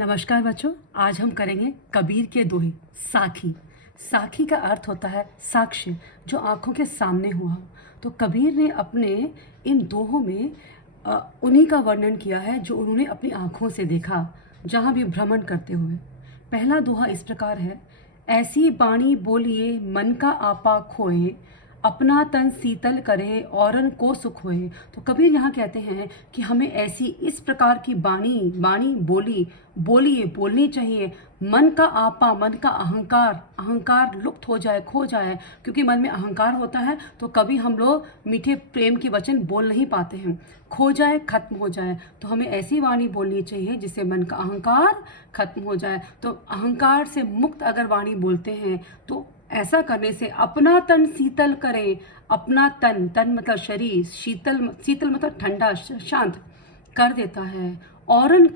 नमस्कार बच्चों, आज हम करेंगे कबीर के दोहे साखी। साखी का अर्थ होता है साक्ष्य, जो आंखों के सामने हुआ। तो कबीर ने अपने इन दोहों में उन्हीं का वर्णन किया है जो उन्होंने अपनी आंखों से देखा, जहाँ भी भ्रमण करते हुए। पहला दोहा इस प्रकार है, ऐसी बाणी बोलिए मन का आपा खोए, अपना तन शीतल करे औरन को सुख होए। तो कबीर यहाँ कहते हैं कि हमें ऐसी इस प्रकार की बाणी बोलनी चाहिए। मन का आपा, मन का अहंकार लुप्त हो जाए, खो जाए। क्योंकि मन में अहंकार होता है तो कभी हम लोग मीठे प्रेम के वचन बोल नहीं पाते हैं, खो जाए, खत्म हो जाए। तो हमें ऐसी वाणी बोलनी चाहिए जिससे मन का अहंकार खत्म हो जाए। तो अहंकार से मुक्त अगर वाणी बोलते हैं तो ऐसा करने से अपना तन शीतल करे। अपना तन मतलब शरीर, शीतल मतलब ठंडा, शांत कर देता है। औरन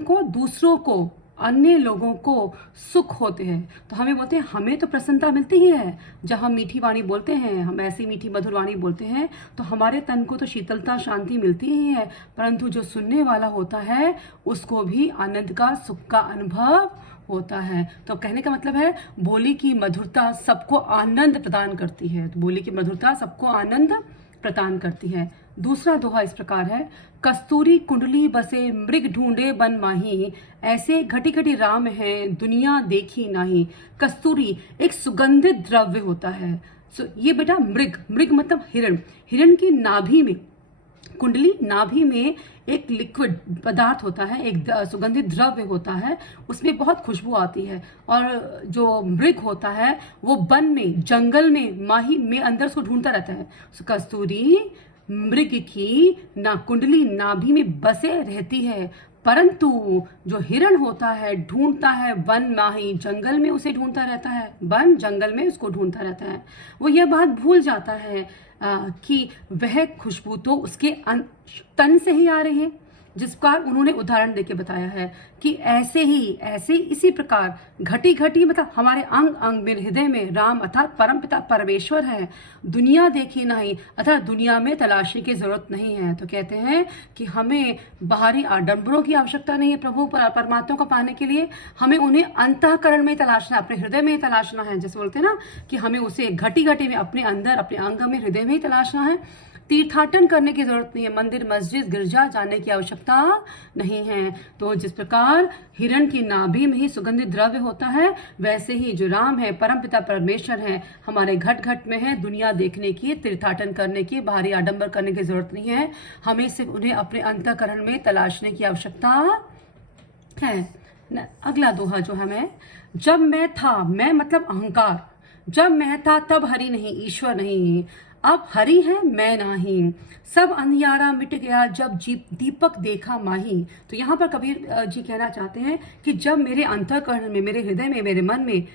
को दूसरों को, अन्य लोगों को सुख होते हैं। तो हमें बोलते हैं, हमें तो प्रसन्नता मिलती ही है जब हम मीठी वाणी बोलते हैं, हम ऐसी मीठी मधुर वाणी बोलते हैं तो हमारे तन को तो शीतलता, शांति मिलती ही है, परंतु जो सुनने वाला होता है उसको भी आनंद का, सुख का अनुभव होता है। तो कहने का मतलब है, बोली की मधुरता सबको आनंद प्रदान करती है। तो बोली की मधुरता सबको आनंद प्रदान करती है। दूसरा दोहा इस प्रकार है, कस्तूरी कुंडली बसे मृग ढूंढे बन माही, ऐसे घटी घटी राम है दुनिया देखी नाही। कस्तूरी एक सुगंधित द्रव्य होता है। ये बेटा मृग मतलब हिरण की नाभि में, कुंडली नाभि में एक लिक्विड पदार्थ होता है, एक सुगंधित द्रव्य होता है, उसमें बहुत खुशबू आती है। और जो मृग होता है वो वन में, जंगल में, माही में अंदर उसको ढूंढता रहता है। कस्तूरी मृग की कुंडली नाभि में बसे रहती है, परंतु जो हिरण होता है ढूंढता है वन माही, जंगल में उसे ढूंढता रहता है, वन जंगल में उसको ढूंढता रहता है। वो यह बात भूल जाता है कि वह खुशबू तो उसके तन से ही आ रही है। जिस प्रकार उन्होंने उदाहरण देके बताया है कि ऐसे इसी प्रकार घटी घटी मतलब हमारे अंग अंग में, हृदय में राम अर्थात परमपिता परमेश्वर है। दुनिया देखी नहीं अर्थात दुनिया में तलाशने की जरूरत नहीं है। तो कहते हैं कि हमें बाहरी आडंबरों की आवश्यकता नहीं है प्रभु परमात्मा को पाने के लिए। हमें उन्हें अंतःकरण में तलाशना, अपने हृदय में ही तलाशना है। जैसे बोलते हैं ना कि हमें उसे घटी घटी में अपने अंदर, अपने अंग में, हृदय में ही तलाशना है। तीर्थाटन करने की जरूरत नहीं है, मंदिर मस्जिद गिरजा जाने की आवश्यकता नहीं है। तो जिस प्रकार हिरण की नाभि में ही सुगंधित द्रव्य होता है, वैसे ही जो राम है, परमपिता परमेश्वर है, हमारे घट घट में है। दुनिया देखने की, तीर्थाटन करने की, बाहरी आडंबर करने की जरूरत नहीं है। हमें सिर्फ उन्हें अपने अंतःकरण में तलाशने की आवश्यकता है। अगला दोहा जो हमें, जब मैं था, मैं मतलब अहंकार, जब मैं था तब हरि नहीं, ईश्वर नहीं, अब हरि है मैं नहीं, सब अंधियारा मिट गया जब दीपक देखा माही। तो यहाँ पर कबीर जी कहना चाहते हैं कि जब मेरे अंतःकरण में, मेरे हृदय में, मेरे मन में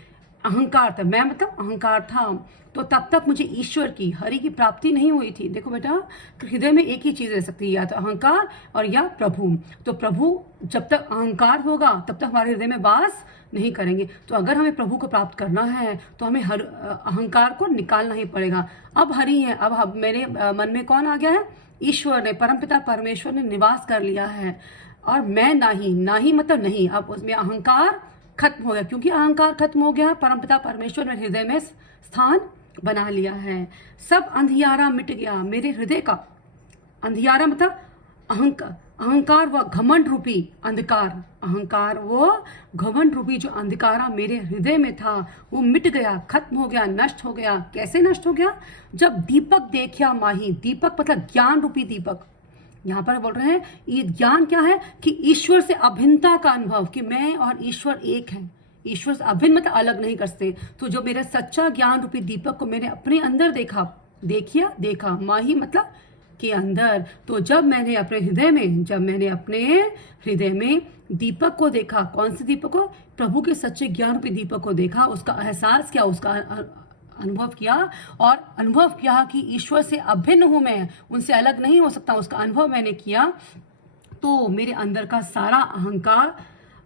अहंकार था, मैं मतलब अहंकार था, तो तब तक मुझे ईश्वर की, हरि की प्राप्ति नहीं हुई थी। देखो बेटा, हृदय में एक ही चीज रह सकती है, या तो अहंकार और या प्रभु। तो प्रभु जब तक अहंकार होगा तब तक हमारे हृदय में वास नहीं करेंगे। तो अगर हमें प्रभु को प्राप्त करना है तो हमें हर अहंकार को निकालना ही पड़ेगा। अब हरि है, अब मेरे मन में कौन आ गया है? ईश्वर ने, परमपिता परमेश्वर ने निवास कर लिया है। और मैं नाही मतलब नहीं, अब उसमें अहंकार खत्म हो गया। क्योंकि अहंकार खत्म हो गया, परमपिता परमेश्वर ने हृदय में स्थान बना लिया है। सब अंधियारा मिट गया मेरे हृदय का। अंधियारा मतलब अहंकार व घमंड रूपी अंधकार, अहंकार व घमंड रूपी जो अंधकारा मेरे हृदय में था वो मिट गया, खत्म हो गया, नष्ट हो गया। कैसे नष्ट हो गया? जब दीपक देखा माही। दीपक मतलब ज्ञान रूपी दीपक। यहाँ पर बोल रहे हैं ये ज्ञान क्या है कि ईश्वर से अभिन्नता का अनुभव, कि मैं और ईश्वर एक है। ईश्वर से अभिन्न मतलब अलग नहीं कर सकते। तो जो मेरा सच्चा ज्ञान रूपी दीपक को मैंने अपने अंदर देखा माही मतलब के अंदर। तो जब मैंने अपने हृदय में दीपक को देखा, कौन से दीपक को? प्रभु के सच्चे ज्ञान रूपी दीपक को देखा, उसका एहसास किया, उसका अनुभव किया, और अनुभव किया कि ईश्वर से अभिन्न हूं मैं, उनसे अलग नहीं हो सकता, उसका अनुभव मैंने किया। तो मेरे अंदर का सारा अहंकार,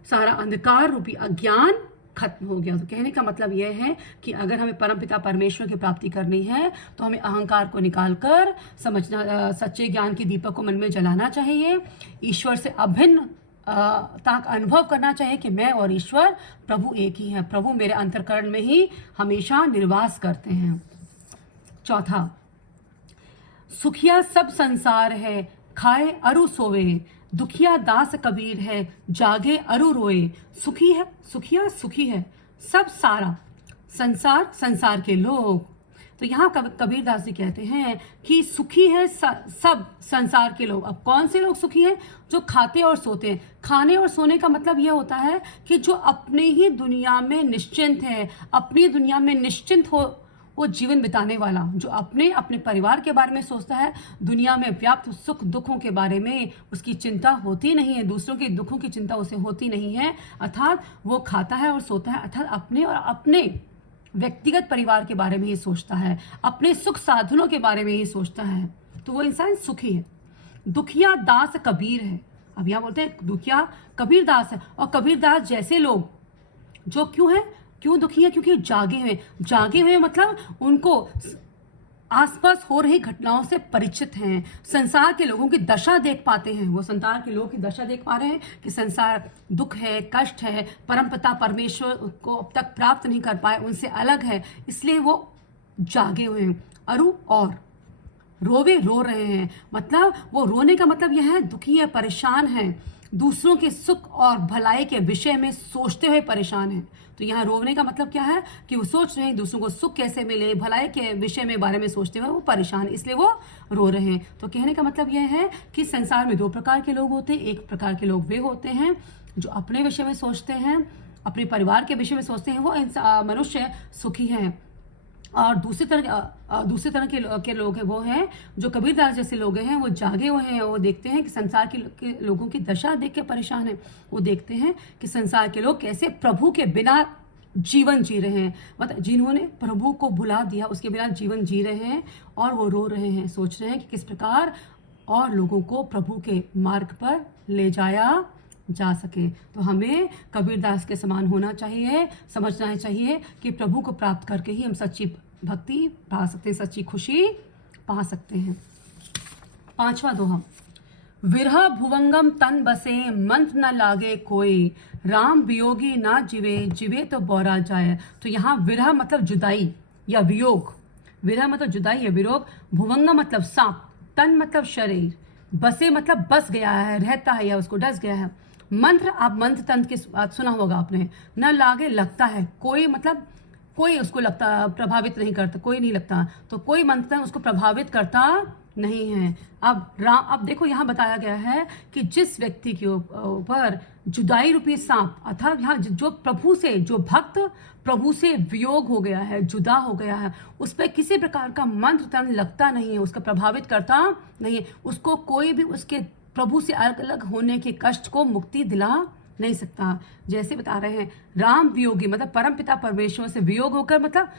सारा अंधकार रूपी अज्ञान खत्म हो गया। तो कहने का मतलब यह है कि अगर हमें परमपिता परमेश्वर की प्राप्ति करनी है तो हमें अहंकार को निकालकर सच्चे ज्ञान की दीपक को मन में जलाना चाहिए। ईश्वर से अभिन्न ताक अनुभव करना चाहिए कि मैं और ईश्वर प्रभु एक ही है। प्रभु मेरे अंतःकरण में ही हमेशा निर्वास करते हैं। चौथा, सुखिया सब संसार है, खाए अरु सोवे, दुखिया दास कबीर है, जागे अरु रोए। सुखी है, सुखिया सुखी है, सब सारा संसार, संसार के लोग। तो यहाँ कबीर दास जी कहते हैं कि सुखी है सब संसार के लोग। अब कौन से लोग सुखी हैं? जो खाते और सोते हैं। खाने और सोने का मतलब यह होता है कि जो अपने ही दुनिया में निश्चिंत है, अपनी दुनिया में निश्चिंत हो, वो जीवन बिताने वाला, जो अपने परिवार के बारे में सोचता है, दुनिया में व्याप्त सुख दुखों के बारे में उसकी चिंता होती नहीं है, दूसरों के दुखों की चिंता उसे होती नहीं है, अर्थात वो खाता है और सोता है, अर्थात अपने और अपने व्यक्तिगत परिवार के बारे में ही सोचता है, अपने सुख साधनों के बारे में ही सोचता है, तो वो इंसान सुखी है। दुखिया दास कबीर है। अब यहाँ बोलते हैं दुखिया कबीर दास है, और कबीर दास जैसे लोग जो क्यों दुखी है? क्योंकि जागे हुए मतलब उनको आसपास हो रही घटनाओं से परिचित हैं, संसार के लोगों की दशा देख पाते हैं। वो संसार के लोगों की दशा देख पा रहे हैं कि संसार दुख है, कष्ट है, परमपिता परमेश्वर को अब तक प्राप्त नहीं कर पाए, उनसे अलग है, इसलिए वो जागे हुए हैं। अरु और रोवे रो रहे हैं, मतलब वो रोने का मतलब यह है दुखी है, परेशान है, दूसरों के सुख और भलाई के विषय में सोचते हुए परेशान है। तो यहाँ रोने का मतलब क्या है कि वो सोच रहे हैं दूसरों को सुख कैसे मिले, भलाई के विषय में बारे में सोचते हुए वो परेशान, इसलिए वो रो रहे हैं। तो कहने का मतलब यह है कि संसार में दो प्रकार के लोग होते हैं। एक प्रकार के लोग वे होते हैं जो अपने विषय में सोचते हैं, अपने परिवार के विषय में सोचते हैं, वो मनुष्य सुखी हैं। और दूसरी तरह के लोग हैं, वो हैं जो कबीरदास जैसे लोग हैं, वो जागे हुए हैं, वो देखते हैं कि संसार के लोगों की दशा देख के परेशान है। वो देखते हैं कि संसार के लोग कैसे प्रभु के बिना जीवन जी रहे हैं, मतलब जिन्होंने प्रभु को भुला दिया उसके बिना जीवन जी रहे हैं, और वो रो रहे हैं, सोच रहे हैं कि किस प्रकार और लोगों को प्रभु के मार्ग पर ले जाया जा सके। तो हमें कबीरदास के समान होना चाहिए, समझना चाहिए कि प्रभु को प्राप्त करके ही हम सच्ची भक्ति पा सकते हैं, सच्ची खुशी पा सकते हैं। पांचवा दोहा, विरह भुवंगम तन बसे, मंत्र न लागे कोई, राम वियोगी ना जिवे, जिवे तो बौरा जाए। तो यहाँ विरह मतलब जुदाई या वियोग, विरह मतलब जुदाई या वियोग, भुवंगम मतलब सांप, तन मतलब शरीर, बसे मतलब बस गया है, रहता है या उसको डस गया है। मंत्र, आप मंत्र तंत्र की बात सुना होगा आपने। न लागे लगता है, कोई मतलब कोई उसको लगता प्रभावित नहीं करता, कोई नहीं लगता, तो कोई मंत्र उसको प्रभावित करता नहीं है। अब देखो यहाँ बताया गया है कि जिस व्यक्ति के ऊपर जुदाई रूपी सांप, अर्थात यहाँ जो प्रभु से, जो भक्त प्रभु से वियोग हो गया है, जुदा हो गया है, उस पर किसी प्रकार का मंत्र तंत्र लगता नहीं है, उसका प्रभावित करता नहीं है, उसको कोई भी उसके प्रभु से अलग अलग होने के कष्ट को मुक्ति दिला नहीं सकता। जैसे बता रहे हैं राम वियोगी मतलब परमपिता परमेश्वर से वियोग होकर, मतलब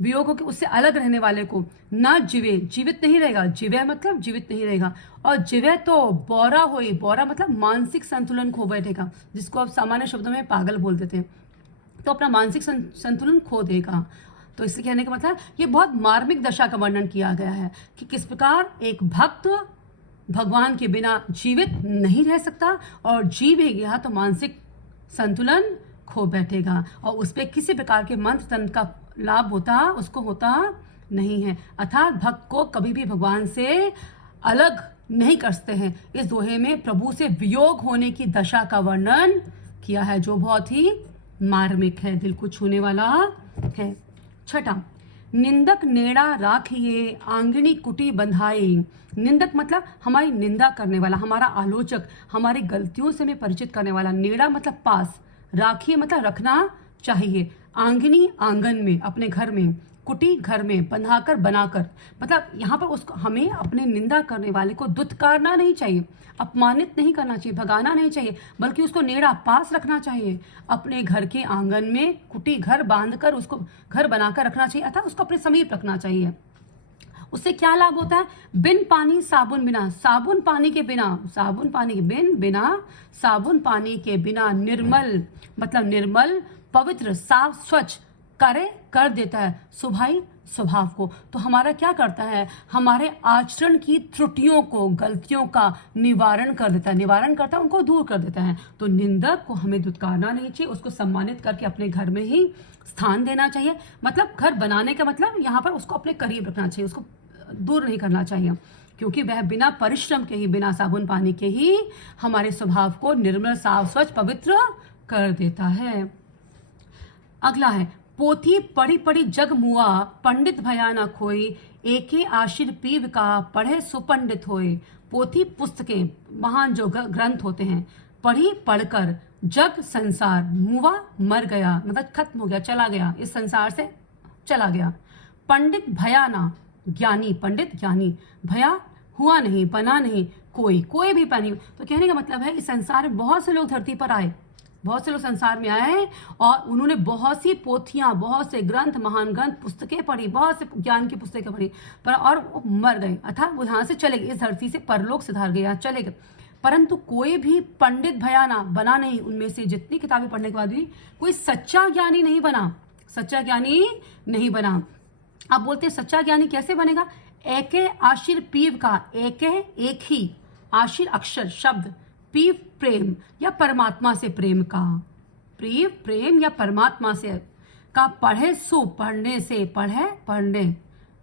वियोग होकर उससे अलग रहने वाले को न जिवे, जीवित नहीं रहेगा, जिवे मतलब जीवित नहीं रहेगा, और जिवे तो बौरा होई, बौरा मतलब मानसिक संतुलन खो बैठेगा, जिसको आप सामान्य शब्दों में पागल बोल देते हैं, तो अपना मानसिक संतुलन खो देगा। तो इससे कहने का मतलब ये बहुत मार्मिक दशा का वर्णन किया गया है कि किस प्रकार एक भक्त भगवान के बिना जीवित नहीं रह सकता, और जीव ही गया तो मानसिक संतुलन खो बैठेगा, और उस पर किसी प्रकार के मंत्र तंत्र का लाभ उसको होता नहीं है। अर्थात भक्त को कभी भी भगवान से अलग नहीं कर सकते हैं। इस दोहे में प्रभु से वियोग होने की दशा का वर्णन किया है, जो बहुत ही मार्मिक है, दिल को छूने वाला है। छठा, निंदक नेड़ा राखिए, आंगनी कुटी बंधाई। निंदक मतलब हमारी निंदा करने वाला, हमारा आलोचक, हमारी गलतियों से हमें परिचित करने वाला। नेड़ा मतलब पास, राखिए मतलब रखना चाहिए, आंगनी आंगन में, अपने घर में, कुटी घर में, बंधाकर बनाकर, मतलब यहाँ पर उसको हमें अपने निंदा करने वाले को दुत्कारना नहीं चाहिए, अपमानित नहीं करना चाहिए, भगाना नहीं चाहिए, बल्कि उसको नेड़ा पास रखना चाहिए, अपने घर के आंगन में कुटी घर बांधकर उसको घर बनाकर रखना चाहिए, अर्थात उसको अपने समीप रखना चाहिए। उससे क्या लाभ होता है? बिन पानी साबुन बिना, साबुन पानी के बिना, साबुन पानी के बिना, साबुन पानी के बिना निर्मल मतलब निर्मल, पवित्र, साफ, स्वच्छ कर देता है स्वभाई स्वभाव को। तो हमारा क्या करता है, हमारे आचरण की त्रुटियों को, गलतियों का निवारण कर देता है, निवारण करता है, उनको दूर कर देता है। तो निंदक को हमें दुत्कारना नहीं चाहिए, उसको सम्मानित करके अपने घर में ही स्थान देना चाहिए। मतलब घर बनाने का मतलब यहाँ पर उसको अपने करीब रखना चाहिए, उसको दूर नहीं करना चाहिए, क्योंकि वह बिना परिश्रम के ही, बिना साबुन पानी के ही हमारे स्वभाव को निर्मल, साफ, स्वच्छ, पवित्र कर देता है। अगला है, पोथी पढ़ी पढ़ी जग मुआ, पंडित भया न खोई, एके आशिर पीव का, पढ़े सुपंडित होए। पोथी पुस्तकें, महान जो ग्रंथ होते हैं, पढ़ी पढ़कर जग संसार, मुआ मर गया, मतलब खत्म हो गया, चला गया, इस संसार से चला गया। पंडित भया ना, ज्ञानी, पंडित ज्ञानी, भया हुआ नहीं, बना नहीं, कोई भी पानी। तो कहने का मतलब है इस संसार में बहुत से लोग धरती पर आए, बहुत से लोग संसार में आए और उन्होंने बहुत सी पोथियां, बहुत से ग्रंथ, महान ग्रंथ, पुस्तकें पढ़ी, बहुत से ज्ञान की पुस्तकें पढ़ी, पर और वो मर गए, अर्थात वो यहाँ से चले गए, इस धरती से परलोक सिधार गए, यहाँ चले गए। परंतु कोई भी पंडित भयाना बना नहीं, उनमें से जितनी किताबें पढ़ने के बाद भी कोई सच्चा ज्ञानी नहीं बना, सच्चा ज्ञानी नहीं बना। आप बोलते हैं सच्चा ज्ञानी कैसे बनेगा? एके आशिर पीव का, एक ही, आशिर अक्षर शब्द, पीव प्रेम या परमात्मा से प्रेम का, प्रीव प्रेम या परमात्मा से का, पढ़े सु पढ़ने से, पढ़े पढ़ने,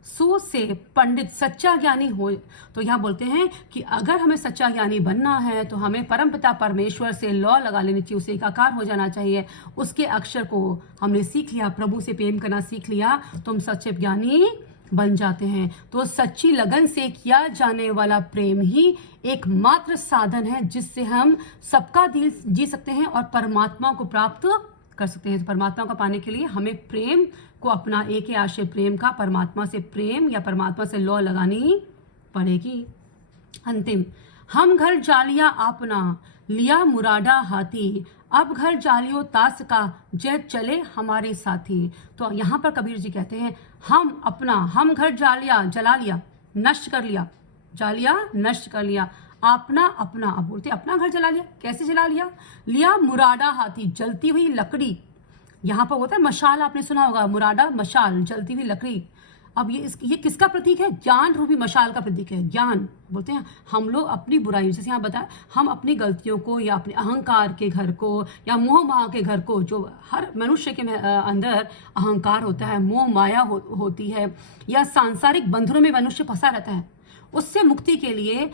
सु से पंडित, सच्चा ज्ञानी हो। तो यहाँ बोलते हैं कि अगर हमें सच्चा ज्ञानी बनना है तो हमें परमपिता परमेश्वर से लौ लगा लेनी चाहिए, उसे एकाकार हो जाना चाहिए, उसके अक्षर को हमने सीख लिया, प्रभु से प्रेम करना सीख लिया, तो हम सच्चे ज्ञानी बन जाते हैं। तो सच्ची लगन से किया जाने वाला प्रेम ही एकमात्र साधन है जिससे हम सबका दिल जी सकते हैं और परमात्मा को प्राप्त कर सकते हैं। तो परमात्मा को पाने के लिए हमें प्रेम को अपना, एक ही आशय प्रेम का, परमात्मा से प्रेम या परमात्मा से लौ लगानी पड़ेगी। अंतिम, हम घर जालिया आपना, लिया मुरादा हाथी, अब घर जालियो तास का, जय चले हमारे साथी। तो यहाँ पर कबीर जी कहते हैं हम अपना, हम घर जालिया, जला लिया, नष्ट कर लिया, जालिया नष्ट कर लिया, अपना अपना, अब बोलते अपना घर जला लिया, कैसे जला लिया? लिया मुरादा हाथी, जलती हुई लकड़ी, यहाँ पर होता है मशाल, आपने सुना होगा, मुरादा मशाल, जलती हुई लकड़ी। अब ये किसका प्रतीक है? ज्ञान रूपी मशाल का प्रतीक है। ज्ञान बोलते हैं हम लोग अपनी बुराई, जैसे यहाँ बताया, हम अपनी गलतियों को या अपने अहंकार के घर को या मोह माया के घर को, जो हर मनुष्य के अंदर अहंकार होता है, मोह माया होती है, या सांसारिक बंधनों में मनुष्य फंसा रहता है, उससे मुक्ति के लिए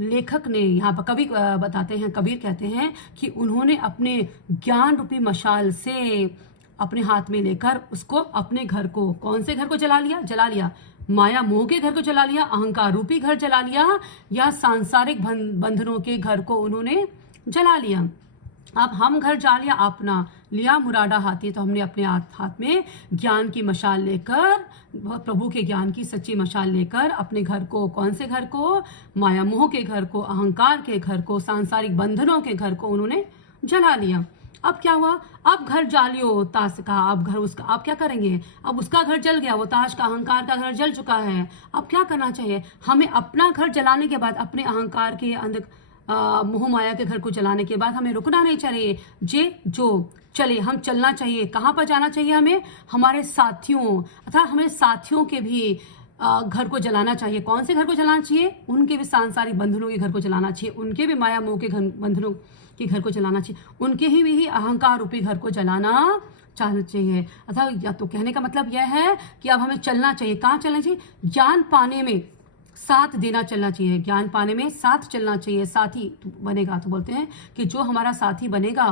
लेखक ने यहाँ पर, कवि बताते हैं, कबीर कहते हैं कि उन्होंने अपने ज्ञान रूपी मशाल से अपने हाथ में लेकर उसको, अपने घर को, कौन से घर को जला लिया? जला लिया माया मोह के घर को जला लिया, अहंकार रूपी घर जला लिया, या सांसारिक बंधनों के घर को उन्होंने जला लिया। अब हम घर जालिया अपना, लिया मुरादा हाथी, तो हमने अपने हाथ में ज्ञान की मशाल लेकर, प्रभु के ज्ञान की सच्ची मशाल लेकर अपने घर को, कौन से घर को? माया मोह के घर को, अहंकार के घर को, सांसारिक बंधनों के घर को उन्होंने जला लिया। अब क्या हुआ? अब घर जालियो ताश का, अब घर उसका, अब क्या करेंगे? अब उसका घर जल गया, वो ताश का, अहंकार का घर जल चुका है। अब क्या करना चाहिए? हमें अपना घर जलाने के बाद, अपने अहंकार के अंदर मोह माया के घर को जलाने के बाद हमें रुकना नहीं चाहिए, जो चले, हम चलना चाहिए। कहाँ पर जाना चाहिए हमें? हमारे साथियों, अर्थात हमें साथियों के भी घर को जलाना चाहिए। कौन से घर को जलाना चाहिए? उनके भी सांसारिक बंधनों के घर को जलाना चाहिए, उनके भी माया मोह के बंधनों के घर को जलाना चाहिए, उनके ही अहंकार रूपी घर को जलाना चाहिए। अर्थात या तो कहने का मतलब यह है कि अब हमें चलना चाहिए। कहाँ चलना चाहिए? ज्ञान पाने में साथ देना चलना चाहिए, ज्ञान पाने में साथ चलना चाहिए। साथी बनेगा, तो बोलते हैं कि जो हमारा साथी बनेगा,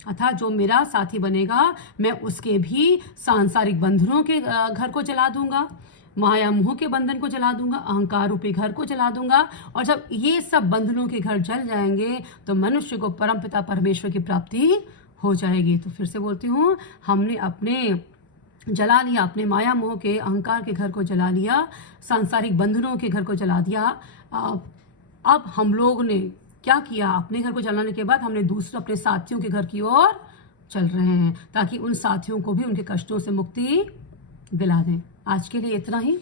अर्थात जो मेरा साथी बनेगा, मैं उसके भी सांसारिक बंधनों के घर को जला दूंगा, माया मोह के बंधन को जला दूंगा, अहंकार रूपी घर को जला दूंगा। और जब ये सब बंधनों के घर जल जाएंगे तो मनुष्य को परमपिता परमेश्वर की प्राप्ति हो जाएगी। तो फिर से बोलती हूँ, हमने अपने जला लिया, अपने माया मोह के, अहंकार के घर को जला लिया, सांसारिक बंधनों के घर को जला दिया। अब हम लोग ने क्या किया? अपने घर को जलाने के बाद हमने दूसरे अपने साथियों के घर की ओर चल रहे हैं, ताकि उन साथियों को भी उनके कष्टों से मुक्ति दिला दें। आज के लिए इतना ही।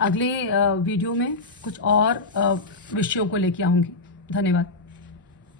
अगले वीडियो में कुछ और विषयों को लेके आऊँगी। धन्यवाद।